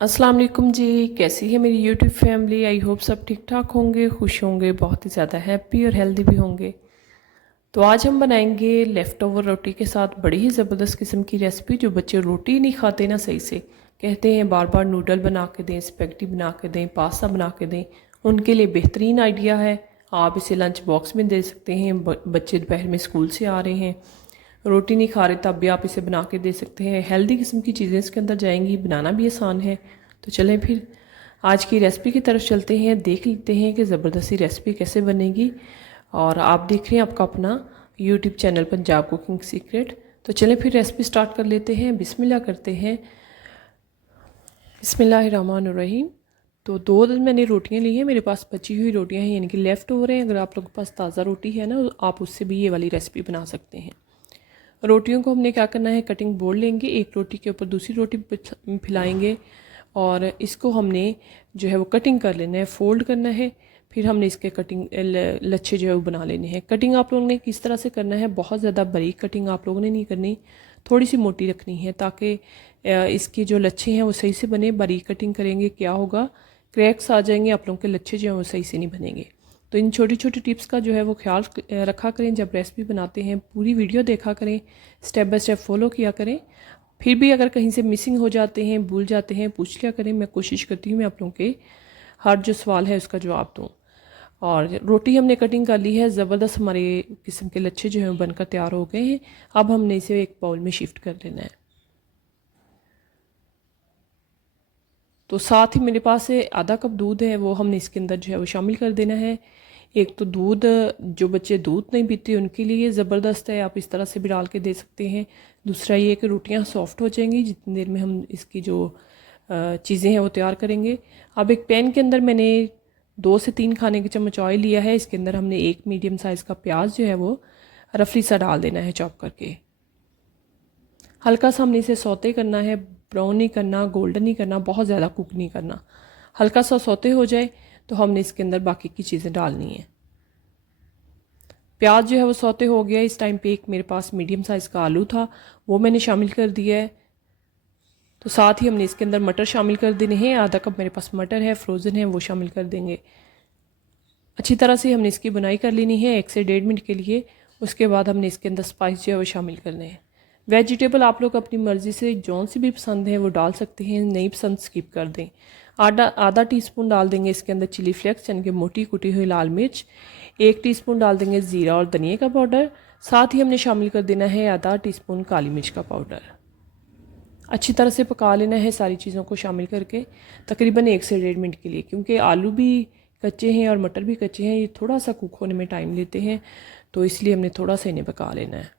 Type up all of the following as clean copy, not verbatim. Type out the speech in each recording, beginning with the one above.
अस्सलाम वालेकुम जी। कैसी है मेरी यूट्यूब फैमिली? आई होप सब ठीक ठाक होंगे, खुश होंगे, बहुत ही ज़्यादा हैप्पी और हेल्दी भी होंगे। तो आज हम बनाएंगे लेफ़्ट ओवर रोटी के साथ बड़ी ही ज़बरदस्त किस्म की रेसिपी। जो बच्चे रोटी नहीं खाते ना सही से, कहते हैं बार बार नूडल बना के दें, स्पेगेटी बना के दें, पास्ता बना के दें, उनके लिए बेहतरीन आइडिया है। आप इसे लंच बॉक्स में दे सकते हैं। बच्चे दोपहर में स्कूल से आ रहे हैं, रोटी नहीं खा रहे, तब भी आप इसे बना के दे सकते हैं। हेल्दी किस्म की चीज़ें इसके अंदर जाएंगी, बनाना भी आसान है। तो चलें फिर आज की रेसिपी की तरफ चलते हैं, देख लेते हैं कि ज़बरदस्ती रेसिपी कैसे बनेगी। और आप देख रहे हैं आपका अपना YouTube channel Punjab cooking secret. तो चलें फिर रेसिपी स्टार्ट कर लेते हैं। बिस्मिल्लाह करते हैं। बिस्मिल्लाहिर्रहमानिर्रहीम। तो 2 दिन मैंने रोटियां ली हैं, मेरे पास बची हुई रोटियां हैं, यानी कि लेफ़्ट ओवर हैं। अगर आप लोगों के पास ताज़ा रोटी है ना, आप उससे भी ये वाली रेसिपी बना सकते हैं। रोटियों को हमने क्या करना है, कटिंग बोर्ड लेंगे, एक रोटी के ऊपर दूसरी रोटी फैलाएंगे और इसको हमने जो है वो कटिंग कर लेना है, फोल्ड करना है। फिर हमने इसके कटिंग लच्छे जो है वो बना लेने हैं। कटिंग आप लोगों ने किस तरह से करना है, बहुत ज़्यादा बारीक कटिंग आप लोगों ने नहीं करनी, थोड़ी सी मोटी रखनी है, ताकि इसके जो लच्छे हैं वो सही से बने। बारीक कटिंग करेंगे क्या होगा, क्रैक्स आ जाएंगे, आप लोगों के लच्छे जो हैं वो सही से नहीं बनेंगे। तो इन छोटी छोटी टिप्स का जो है वो ख्याल रखा करें। जब रेसिपी बनाते हैं पूरी वीडियो देखा करें, स्टेप बाय स्टेप फॉलो किया करें। फिर भी अगर कहीं से मिसिंग हो जाते हैं, भूल जाते हैं, पूछ लिया करें। मैं कोशिश करती हूँ मैं आप लोगों के हर जो सवाल है उसका जवाब दूँ। और रोटी हमने कटिंग कर ली है, ज़बरदस्त हमारे किस्म के लच्छे जो हैं बनकर तैयार हो गए हैं। अब हमने इसे एक बाउल में शिफ्ट कर लेना है। तो साथ ही मेरे पास आधा कप दूध है, वो हमने इसके अंदर जो है वो शामिल कर देना है। एक तो दूध, जो बच्चे दूध नहीं पीते उनके लिए ज़बरदस्त है, आप इस तरह से भी डाल के दे सकते हैं। दूसरा ये कि रोटियां सॉफ्ट हो जाएंगी जितनी देर में हम इसकी जो चीज़ें हैं वो तैयार करेंगे। अब एक पैन के अंदर मैंने 2 से 3 खाने के चम्मच ऑयल लिया है। इसके अंदर हमने एक मीडियम साइज़ का प्याज जो है वो रफली सा डाल देना है, चॉप करके। हल्का सा हमने इसे सौते करना है, ब्राउन नहीं करना, गोल्डन नहीं करना, बहुत ज़्यादा कुक नहीं करना। हल्का सा सौते हो जाए तो हमने इसके अंदर बाकी की चीज़ें डालनी है। प्याज जो है वो सौते हो गया। इस टाइम पे एक मेरे पास मीडियम साइज़ का आलू था, वो मैंने शामिल कर दिया है। तो साथ ही हमने इसके अंदर मटर शामिल कर देने हैं। आधा कप मेरे पास मटर है, फ्रोज़न है, वो शामिल कर देंगे। अच्छी तरह से हमने इसकी बुनाई कर लेनी है 1 से 1.5 मिनट के लिए। उसके बाद हमने इसके अंदर स्पाइस जो है वो शामिल करने हैं। वेजिटेबल आप लोग अपनी मर्ज़ी से जौन सी भी पसंद है वो डाल सकते हैं, नहीं पसंद स्किप कर दें। आधा टीस्पून डाल देंगे इसके अंदर चिली फ्लेक्स, यानी कि मोटी कुटी हुई लाल मिर्च। 1 टीस्पून डाल देंगे ज़ीरा और धनिया का पाउडर। साथ ही हमने शामिल कर देना है आधा टीस्पून काली मिर्च का पाउडर। अच्छी तरह से पका लेना है सारी चीज़ों को शामिल करके, तकरीबन 1 से 1.5 मिनट के लिए। क्योंकि आलू भी कच्चे हैं और मटर भी कच्चे हैं, ये थोड़ा सा कुक होने में टाइम लेते हैं, तो इसलिए हमने थोड़ा सा इन्हें पका लेना है।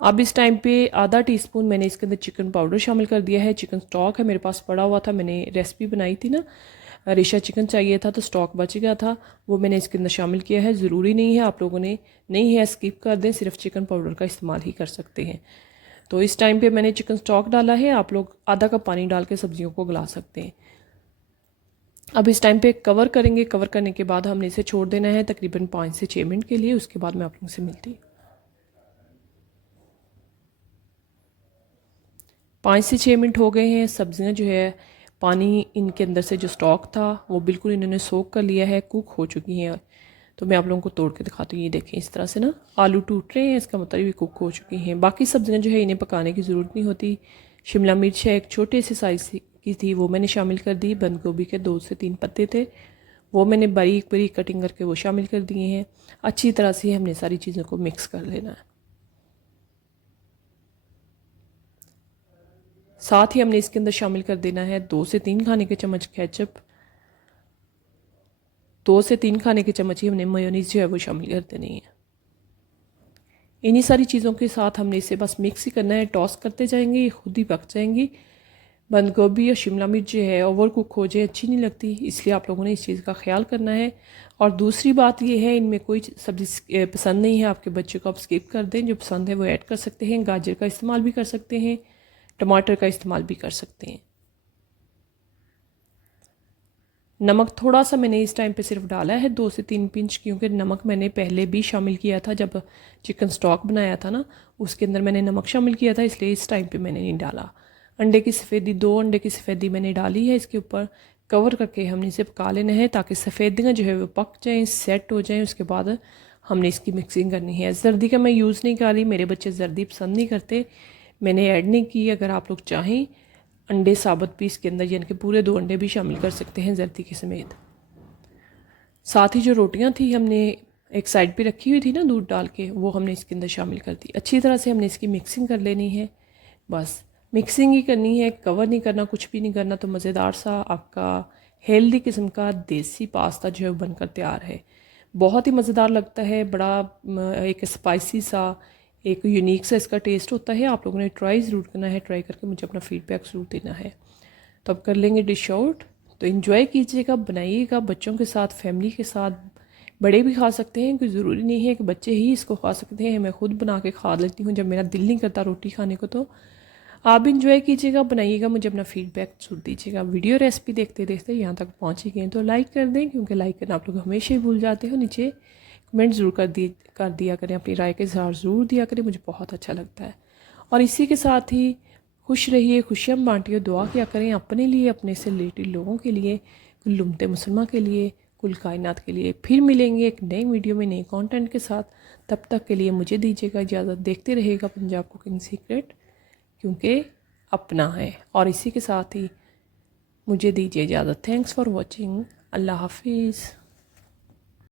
अब इस टाइम पे आधा टीस्पून मैंने इसके अंदर चिकन पाउडर शामिल कर दिया है। चिकन स्टॉक है मेरे पास पड़ा हुआ था, मैंने रेसिपी बनाई थी ना, रेशा चिकन चाहिए था तो स्टॉक बच गया था, वो मैंने इसके अंदर शामिल किया है। ज़रूरी नहीं है, आप लोगों ने नहीं है स्किप कर दें, सिर्फ चिकन पाउडर का इस्तेमाल ही कर सकते हैं। तो इस टाइम पे मैंने चिकन स्टॉक डाला है, आप लोग आधा कप पानी डाल के सब्जियों को गला सकते हैं। अब इस टाइम पे कवर करेंगे। कवर करने के बाद हमने इसे छोड़ देना है तकरीबन 5 से 6 मिनट के लिए। उसके बाद मैं आप लोगों से मिलती हूँ। 5 से 6 मिनट हो गए हैं। सब्जियां जो है, पानी इनके अंदर से जो स्टॉक था वो बिल्कुल इन्होंने सोख कर लिया है, कुक हो चुकी हैं। तो मैं आप लोगों को तोड़ के दिखाती हूँ। ये देखें, इस तरह से ना आलू टूट रहे हैं, इसका मतलब ये कुक हो चुकी हैं। बाकी सब्जियां जो है इन्हें पकाने की ज़रूरत नहीं होती। शिमला मिर्च है, एक छोटे से साइज़ की थी, वो मैंने शामिल कर दी। बंद गोभी के 2 से 3 पत्ते थे, वो मैंने बारीक बारीक कटिंग करके वो शामिल कर दिए हैं। अच्छी तरह से हमने सारी चीज़ों को मिक्स कर लेना है। साथ ही हमने इसके अंदर शामिल कर देना है 2 से 3 खाने के चम्मच केचप। 2 से 3 खाने के चम्मच ही हमने मेयोनीज जो है वो शामिल कर देनी है। इन्हीं सारी चीज़ों के साथ हमने इसे बस मिक्स ही करना है, टॉस करते जाएंगे, ये खुद ही पक जाएंगी। बंद गोभी और शिमला मिर्च जो है ओवर कुक हो जाए अच्छी नहीं लगती, इसलिए आप लोगों ने इस चीज़ का ख्याल करना है। और दूसरी बात ये है, इनमें कोई सब्ज़ी पसंद नहीं है आपके बच्चे को, आप स्किप कर दें। जो पसंद है वो ऐड कर सकते हैं। गाजर का इस्तेमाल भी कर सकते हैं, टमाटर का इस्तेमाल भी कर सकते हैं। नमक थोड़ा सा मैंने इस टाइम पे सिर्फ डाला है, 2 से 3 पिंच, क्योंकि नमक मैंने पहले भी शामिल किया था जब चिकन स्टॉक बनाया था ना, उसके अंदर मैंने नमक शामिल किया था, इसलिए इस टाइम पे मैंने नहीं डाला। अंडे की सफ़ेदी, 2 अंडे की सफ़ेदी मैंने डाली है। इसके ऊपर कवर करके हमने इसे पका लेना है ताकि सफ़ेदियाँ जो है वो पक जाएँ, सेट हो जाएँ। उसके बाद हमने इसकी मिक्सिंग करनी है। जर्दी का मैं यूज़ नहीं कर रही, मेरे बच्चे जर्दी पसंद नहीं करते, मैंने ऐड नहीं की। अगर आप लोग चाहें अंडे साबुत भी इसके अंदर, यानी कि पूरे 2 अंडे भी शामिल कर सकते हैं जर्दी के समेत। साथ ही जो रोटियां थी हमने एक साइड पे रखी हुई थी ना दूध डाल के, वो हमने इसके अंदर शामिल कर दी। अच्छी तरह से हमने इसकी मिक्सिंग कर लेनी है, बस मिक्सिंग ही करनी है, कवर नहीं करना, कुछ भी नहीं करना। तो मज़ेदार सा आपका हेल्दी किस्म का देसी पास्ता जो है बनकर तैयार है। बहुत ही मज़ेदार लगता है, बड़ा एक स्पाइसी सा, एक यूनिक सा इसका टेस्ट होता है। आप लोगों ने ट्राई ज़रूर करना है, ट्राई करके मुझे अपना फीडबैक ज़रूर देना है। तो अब कर लेंगे डिश आउट। तो इन्जॉय कीजिएगा, बनाइएगा बच्चों के साथ, फैमिली के साथ। बड़े भी खा सकते हैं, कोई ज़रूरी नहीं है कि बच्चे ही इसको खा सकते हैं। मैं खुद बना के खा लेती हूँ जब मेरा दिल नहीं करता रोटी खाने को। तो आप भी इंजॉय कीजिएगा, बनाइएगा, मुझे अपना फीडबैक जरूर दीजिएगा। वीडियो रेसिपी देखते देखते यहाँ तक पहुँच ही गए तो लाइक कर दें, क्योंकि लाइक करना आप लोग हमेशा ही भूल जाते हो। नीचे कमेंट ज़रूर कर दिया करें, अपनी राय के इज़हार ज़रूर दिया करें, मुझे बहुत अच्छा लगता है। और इसी के साथ ही खुश रहिए, खुशियाँ बांटिए, दुआ किया करें अपने लिए, अपने से रिलेटेड लोगों के लिए, कुल उम्मत मुसलमान के लिए, कुल कायनात के लिए। फिर मिलेंगे एक नई वीडियो में नए कंटेंट के साथ। तब तक के लिए मुझे दीजिएगा इजाज़त। देखते रहेगा पंजाब कुकिंग सीक्रेट, क्योंकि अपना है। और इसी के साथ ही मुझे दीजिए इजाज़त। Thanks for watching. अल्लाह हाफिज़।